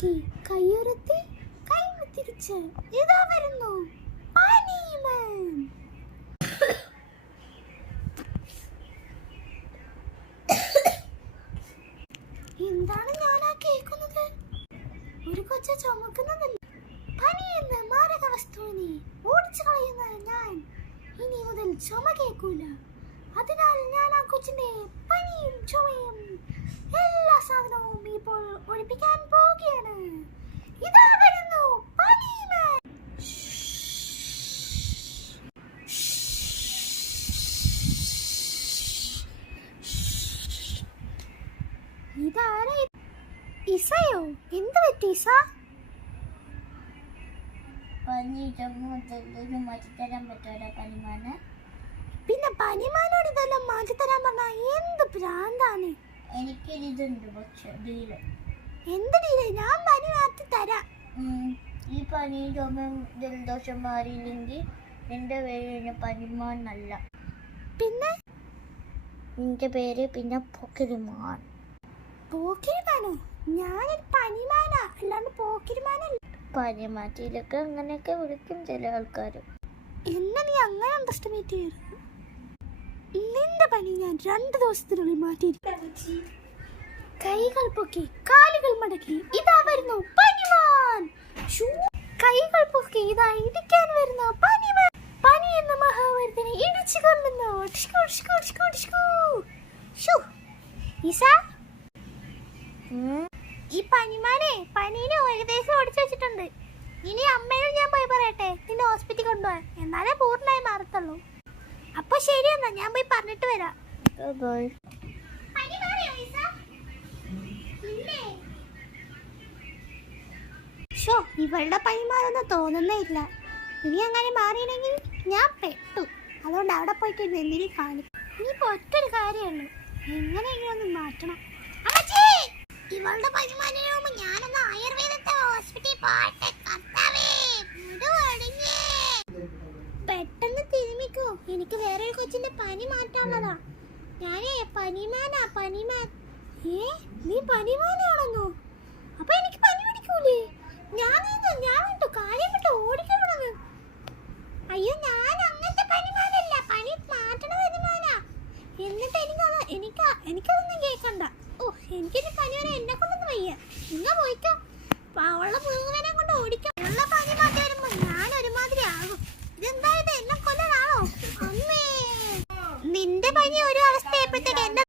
നോക്കി കയ്യുയർത്തി കൈമുത്തിരിച്ച് ഇതാ വരുന്നു പനിമാൻ. എന്താണ് ഞാനാ കേൾക്കുന്നത്? ഒരു കൊച്ചു ചുമക്കുന്നതല്ല, പനി എന്ന മാരക വസ്തുവിനെ ഓടിച്ചു കളയുന്ന ഞാൻ ഇനി മുതൽ ചുമ കേൾക്കൂല. അതിനാൽ ഞാൻ ആ കൊച്ചിന്റെ പനിയും ചുമയും എല്ലാ സാധനവും ഇപ്പോൾ ഒഴിപ്പിക്കാൻ പോവുകയാണ്. ഇതാ വരുന്നു പനിമാൻ. ഇതാരെ? ഇസയോ? എന്ത് പറ്റി ഇസ? പനി ചുമ മാറ്റിത്തരാൻ പറ്റുമോ പനിമാന്? പിന്നെ പനിമാനോട് ഇതെല്ലാം മാറ്റിത്തരാൻ പറഞ്ഞാൽ എന്ത് ഭ്രാന്താണ്? എനിക്കൊരിതുണ്ട് പക്ഷെ ഡീല്. എന്ത് ഡീല്? ഞാൻ പനി മാറ്റി തരാം. ഈ പനി ചുമയും ജലദോഷം മാറിയില്ലെങ്കിൽ എൻ്റെ പേര് പനിമാൻ അല്ല. പിന്നെ എൻ്റെ പേര് പിന്നെ പോക്കിരിമാൻ. പോക്കിരിമാനോ? ഞാനൊരു പനിമാനാ, അല്ലാണ്ട് പോക്കിരിമാനല്ല. പനിമാറ്റിയിലൊക്കെ അങ്ങനെയൊക്കെ വിളിക്കും ചില ആൾക്കാർ. എന്നെ നീ അങ്ങനെ അണ്ടർസ്റ്റിമേറ്റ് ചെയ്യരുത്. നിന്റെ പനി ഞാൻ 2 ദിവസത്തിനുള്ളിൽ മാറ്റിയിരിക്കും. കൈകൾ പൊക്കി കാലുകൾ മടക്കി ഇതാ വരുന്നു പനിമാൻ. കൈകൾ പൊക്കി ഇതാ ഇടിക്കാൻ വരുന്നു പനിമാൻ. പനി എന്ന മഹാവരത്തിനെ ഇടിച്ചു കൊല്ലുന്നു. ഇസ, ഈ പനിമാനെ പനീനെ ഏകദേശം ഓടിച്ചു വെച്ചിട്ടുണ്ട്. ഇനി അമ്മയോട് ഞാൻ പോയി പറയട്ടെ നിന്നെ ഹോസ്പിറ്റലിൽ കൊണ്ടുപോകാൻ, എന്നാലേ പൂർണ്ണമായി മാറത്തുള്ളൂ. അപ്പൊ ശരി എന്നാ, ഞാൻ പോയി പറഞ്ഞിട്ട് വരാം. ഇവളുടെ പനി മാറുന്ന തോന്നുന്നേ ഇല്ല. ഇനി അങ്ങനെ മാറിയില്ലെങ്കിൽ ഞാൻ പെട്ടു. അതുകൊണ്ട് അവിടെ പോയിട്ട് എന്തെങ്കിലും കാണിക്കും. ഇനിയിപ്പോ ഒറ്റൊരു കാര്യമുള്ളൂ, എങ്ങനെയെങ്കിലും ഒന്ന് മാറ്റണം. ഇവളുടെ പനിമാനാകുമ്പോ ഞാനൊന്ന് ആയുർവേദത്തെ ഹോസ്പിറ്റലിൽ പോട്ടെ. പെട്ടെന്ന് തിരുമിക്കോ, എനിക്ക് വേറൊരു കൊച്ചിന്റെ പനി മാറ്റാനുള്ളതാ. ഞാനേ പനിമാനാ, പനിമാൻ. നീ പനിമാനാണെന്നോ? അപ്പൊ എനിക്ക് പനി പിടിക്കൂലേ? ഞാൻ വിട്ടു കാര്യം വിട്ടു ഓടിക്കണത്. അയ്യോ, ഞാൻ അങ്ങനത്തെ പനിമാനല്ല, പനി മാറ്റണ പനിമാനാ. എന്നിട്ട് എനിക്കതൊന്നും കേൾക്കണ്ട. എനിക്കിനി പനി വരെ എന്നെ കൊണ്ടൊന്നും വയ്യ. നിങ്ങൾ പോയിക്കോ, അവളുടെ മുഴുവനെ കൊണ്ട് ഓടിക്കാം.